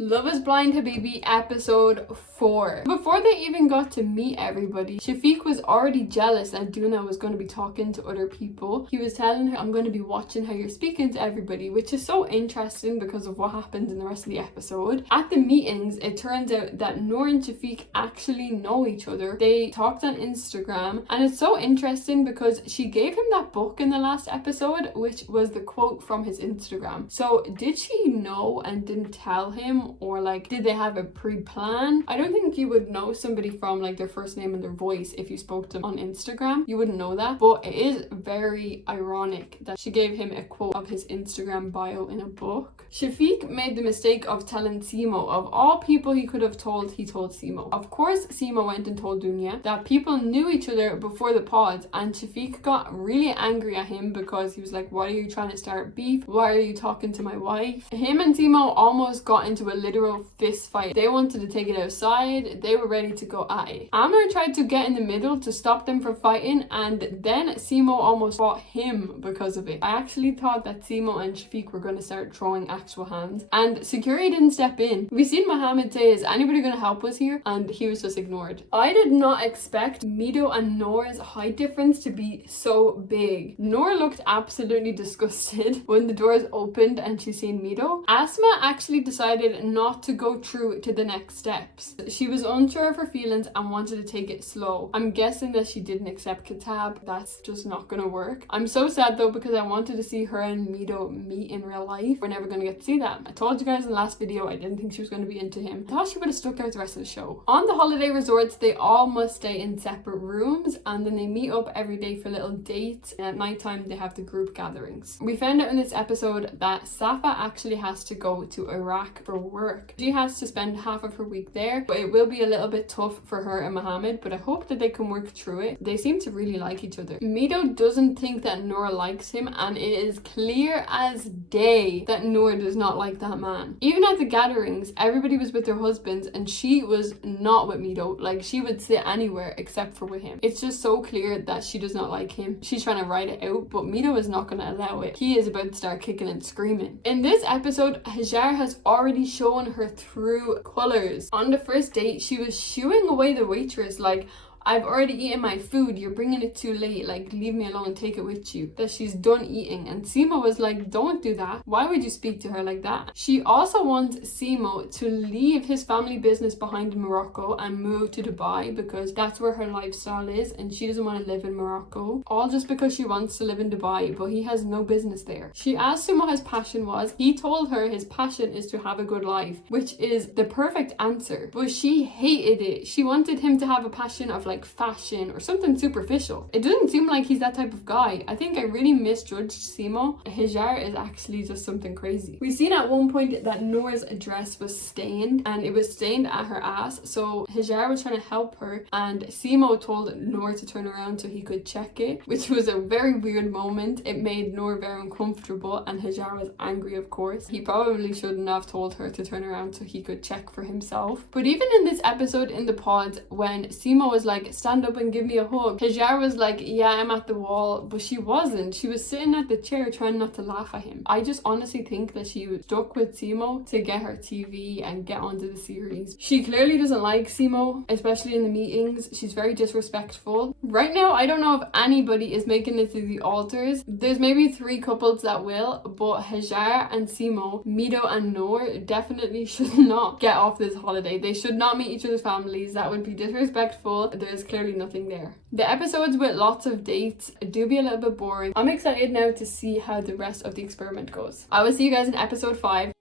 Love is Blind Habibi episode 4. Before they even got to meet everybody, Chafic was already jealous that Duna was going to be talking to other people. He was telling her, I'm going to be watching how you're speaking to everybody, which is so interesting because of what happens in the rest of the episode. At the meetings, it turns out that Nour and Chafic actually know each other. They talked on Instagram, and it's so interesting because she gave him that book in the last episode, which was the quote from his Instagram. So did she know and didn't tell him? Or like, did they have a pre-plan? I don't think you would know somebody from like their first name and their voice if you spoke to them on Instagram. You wouldn't know that, but it is very ironic that she gave him a quote of his Instagram bio in a book. Chafic made the mistake of telling Simo. Of all people he could have told, he told Simo. Of course, Simo went and told Dunya that people knew each other before the pods, and Chafic got really angry at him because he was like, why are you trying to start beef? Why are you talking to my wife? Him and Simo almost got into a literal fist fight. They wanted to take it outside. They were ready to go at it. Amr tried to get in the middle to stop them from fighting, and then Simo almost fought him because of it. I actually thought that Simo and Chafic were going to start throwing actual hands, and security didn't step in. We seen Mohammed say, is anybody going to help us here? And he was just ignored. I did not expect Mido and Nour's height difference to be so big. Nour looked absolutely disgusted when the doors opened and she seen Mido. Asma actually decided not to go through to the next steps. She was unsure of her feelings and wanted to take it slow. I'm guessing that she didn't accept Kitab. That's just not gonna work. I'm so sad though because I wanted to see her and Mido meet in real life. We're never gonna get to see that. I told you guys in the last video I didn't think she was gonna be into him. I thought she would have stuck out the rest of the show. On the holiday resorts, they all must stay in separate rooms, and then they meet up every day for little dates, and at night time they have the group gatherings. We found out in this episode that Safa actually has to go to Iraq for work. She has to spend half of her week there, but it will be a little bit tough for her and Mohammed, but I hope that they can work through it. They seem to really like each other. Mido doesn't think that Nour likes him, and it is clear as day that Nour does not like that man. Even at the gatherings, everybody was with their husbands and she was not with Mido. Like, she would sit anywhere except for with him. It's just so clear that she does not like him. She's trying to write it out, but Mido is not going to allow it. He is about to start kicking and screaming. In this episode, Hajar has already shown her true colors. On the first date, she was shooing away the waitress like, I've already eaten my food, you're bringing it too late, like leave me alone, take it with you. That she's done eating, and Simo was like, don't do that. Why would you speak to her like that? She also wants Simo to leave his family business behind in Morocco and move to Dubai because that's where her lifestyle is, and she doesn't want to live in Morocco. All just because she wants to live in Dubai, but he has no business there. She asked him what his passion was. He told her his passion is to have a good life, which is the perfect answer, but she hated it. She wanted him to have a passion of like fashion or something superficial. It doesn't seem like he's that type of guy. I think I really misjudged Simo. Hajar is actually just something crazy. We've seen at one point that Nour's dress was stained, and it was stained at her ass, so Hajar was trying to help her, and Simo told Nour to turn around so he could check it, which was a very weird moment. It made Nour very uncomfortable, and Hajar was angry, of course. He probably shouldn't have told her to turn around so he could check for himself. But even in this episode in the pods, when Simo was like, stand up and give me a hug, Hajar was like, yeah, I'm at the wall, but she wasn't. She was sitting at the chair trying not to laugh at him. I just honestly think that she was stuck with Simo to get her TV and get onto the series. She clearly doesn't like Simo, especially in the meetings. She's very disrespectful. Right now, I don't know if anybody is making it to the altars. There's maybe 3 couples that will, but Hajar and Simo, Mido and Nour definitely should not get off this holiday. They should not meet each other's families. That would be disrespectful. There's clearly nothing there. The episodes with lots of dates do be a little bit boring. I'm excited now to see how the rest of the experiment goes. I will see you guys in episode 5.